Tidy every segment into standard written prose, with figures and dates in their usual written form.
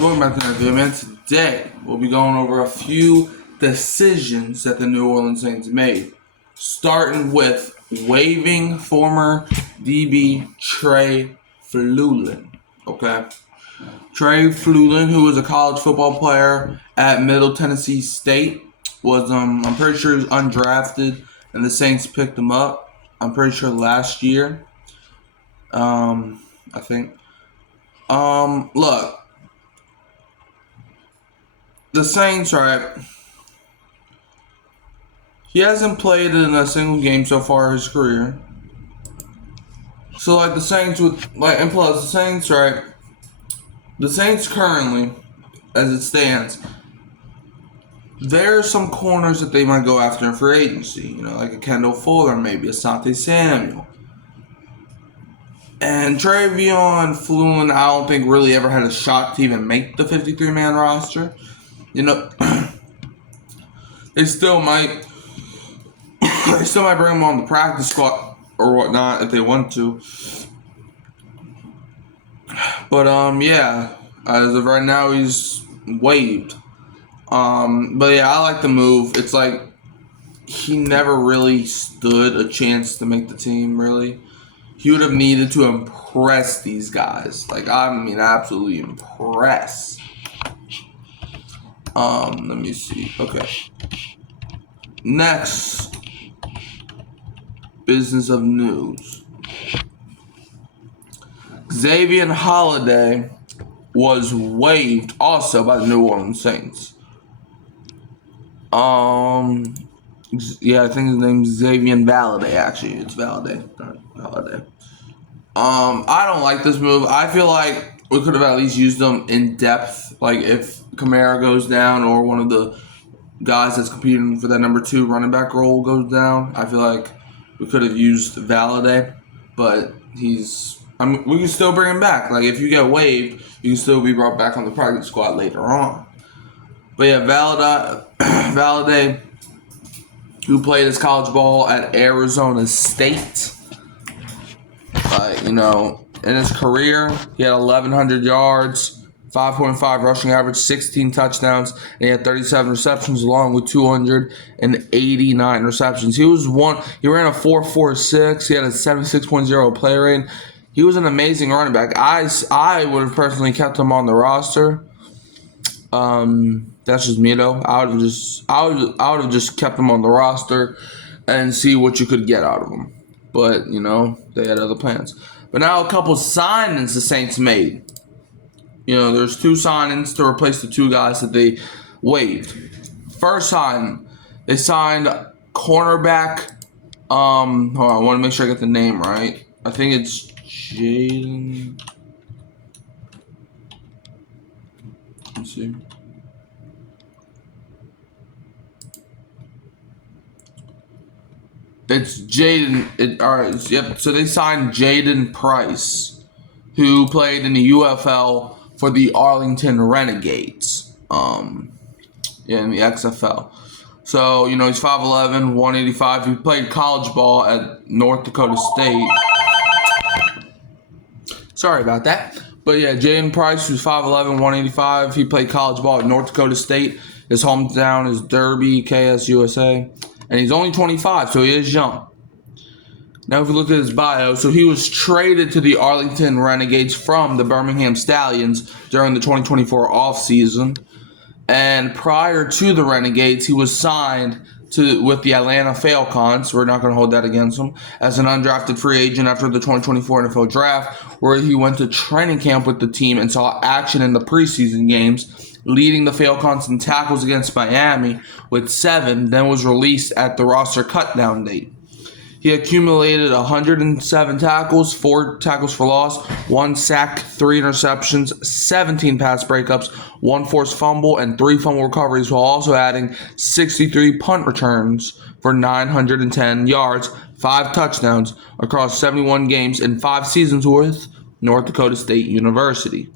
welcome back to another video, man. Today, we'll be going over a few decisions that the New Orleans Saints made. Starting with waiving former DB Trae Fluellen. Okay? Trae Fluellen, who was a college football player at Middle Tennessee State, was, I'm pretty sure he was undrafted, and the Saints picked him up, I'm pretty sure last year. I think. Look. The Saints, right? He hasn't played in a single game so far in his career. So, like, the Saints would, like, and plus, the Saints, right? The Saints currently, as it stands, there are some corners that they might go after in free agency. You know, like a Kendall Fuller, maybe a Asante Samuel. And Xazavian, Fluellen, I don't think really ever had a shot to even make the 53-man roster. You know, they still might bring him on the practice squad or whatnot if they want to. But yeah, as of right now, he's waived. But yeah, I like the move. It's like he never really stood a chance to make the team. Really, he would have needed to impress these guys. Like, I mean, absolutely impress. Let me see. Okay. Next business of news. Xazavian Holiday was waived also by the New Orleans Saints. Yeah, I think his name's Xazavian Holiday, actually. It's Holiday, not Holiday. I don't like this move. I feel like we could have at least used them in depth. Like, if Kamara goes down or one of the guys that's competing for that number 2 running back role goes down, I feel like we could have used Holiday. But we can still bring him back. Like, if you get waived, you can still be brought back on the practice squad later on. But yeah, Holiday, who played his college ball at Arizona State. You know, in his career, he had 1,100 yards, 5.5 rushing average, 16 touchdowns, and he had 37 receptions along with 289 receptions. He ran a 4.46. He had a 76.0 play rate. He was an amazing running back. I would have personally kept him on the roster. That's just me though. I would have just kept him on the roster and see what you could get out of him. But, you know, they had other plans. But now a couple signings the Saints made. You know, there's 2 signings to replace the 2 guys that they waived. First sign, they signed cornerback. Hold on, I want to make sure I get the name right. I think it's Jayden. Let's see. It's Jayden. Alright, yep. So they signed Jayden Price, who played in the UFL for the Arlington Renegades. In the XFL. So, you know, he's 5'11", 185. He played college ball at North Dakota State. Sorry about that. But yeah, Jayden Price, who's 5'11", 185. He played college ball at North Dakota State. His hometown is Derby, KSUSA. And he's only 25, so he is young. Now, if you look at his bio, so he was traded to the Arlington Renegades from the Birmingham Stallions during the 2024 offseason. And prior to the Renegades, he was signed with the Atlanta Falcons. We're not going to hold that against him. As an undrafted free agent after the 2024 NFL Draft, where he went to training camp with the team and saw action in the preseason games, leading the Falcons in tackles against Miami with 7, then was released at the roster cutdown date. He accumulated 107 tackles, 4 tackles for loss, 1 sack, 3 interceptions, 17 pass breakups, 1 forced fumble, and 3 fumble recoveries, while also adding 63 punt returns for 910 yards, 5 touchdowns across 71 games in 5 seasons with North Dakota State University.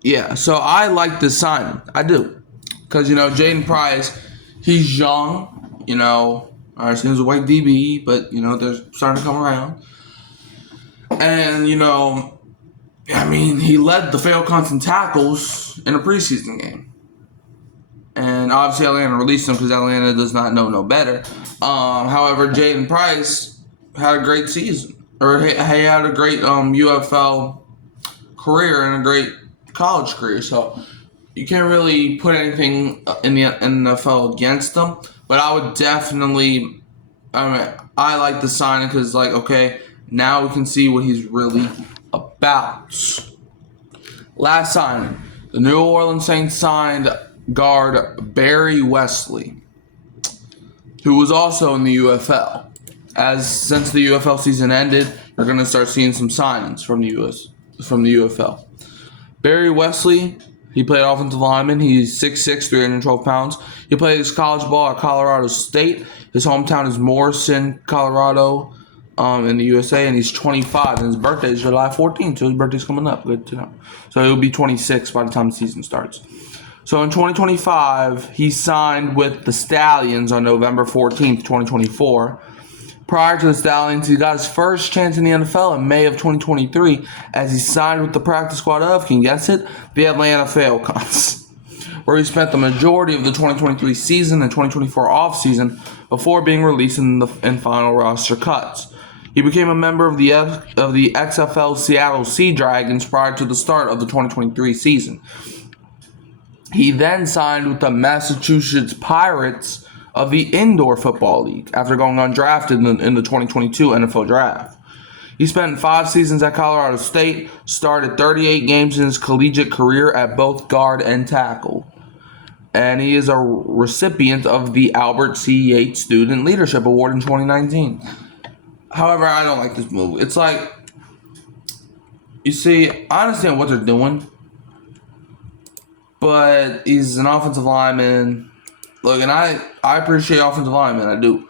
Yeah, so I like this signing. I do. Because, you know, Jayden Price, he's young, you know. I understand he's a white DB, but, you know, they're starting to come around. And, you know, I mean, he led the fail counts and tackles in a preseason game. And obviously Atlanta released him because Atlanta does not know no better. However, Jayden Price had a great season. Or he had a great UFL career and a great college career. So you can't really put anything in the NFL against them. But I would definitely, I like the signing because, like, okay, now we can see what he's really about. Last signing, the New Orleans Saints signed guard Barry Wesley, who was also in the UFL. Since the UFL season ended, you're going to start seeing some signings from the UFL. Barry Wesley, he played offensive lineman. He's 6'6", 312 pounds. He played his college ball at Colorado State. His hometown is Morrison, Colorado, in the USA, and he's 25. And his birthday is July 14th, so his birthday's coming up. Good to know. So he'll be 26 by the time the season starts. So in 2025, he signed with the Stallions on November 14th, 2024. Prior to the Stallions, he got his first chance in the NFL in May of 2023 as he signed with the practice squad of, can you guess it, the Atlanta Falcons, where he spent the majority of the 2023 season and 2024 offseason before being released in final roster cuts. He became a member of the XFL Seattle Sea Dragons prior to the start of the 2023 season. He then signed with the Massachusetts Pirates of the Indoor Football League after going undrafted in the 2022 NFL Draft. He spent 5 seasons at Colorado State, started 38 games in his collegiate career at both guard and tackle. And he is a recipient of the Albert C. Yates Student Leadership Award in 2019. However, I don't like this move. It's like, you see, I understand what they're doing, but he's an offensive lineman. Look, and I appreciate offensive linemen, I do.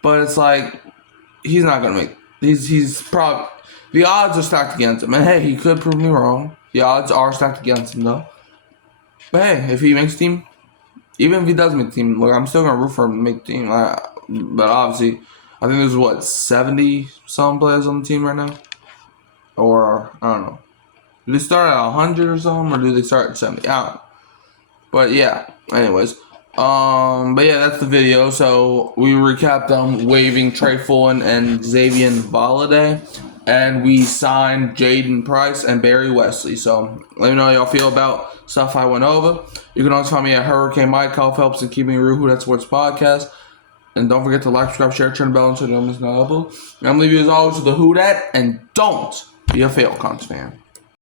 But it's like, he's not going to make... He's probably... The odds are stacked against him. And hey, he could prove me wrong. The odds are stacked against him, though. But hey, if he makes team... Even if he does make team, look, I'm still going to root for him to make team. But obviously, I think there's, 70-some players on the team right now? Or, I don't know. Do they start at 100 or something? Or do they start at 70? I don't know. But yeah, anyways. But yeah, that's the video. So we recapped waiving Trae Fluellen and Xazavian Holiday. And we signed Jayden Price and Barry Wesley. So let me know how y'all feel about stuff I went over. You can always find me at Hurricane Mike. Help helps in keeping real. Who That Sports Podcast. And don't forget to like, subscribe, share, turn the bell so you don't miss no upload. I'm leaving you as always with the Who Dat. And don't be a fail cons fan.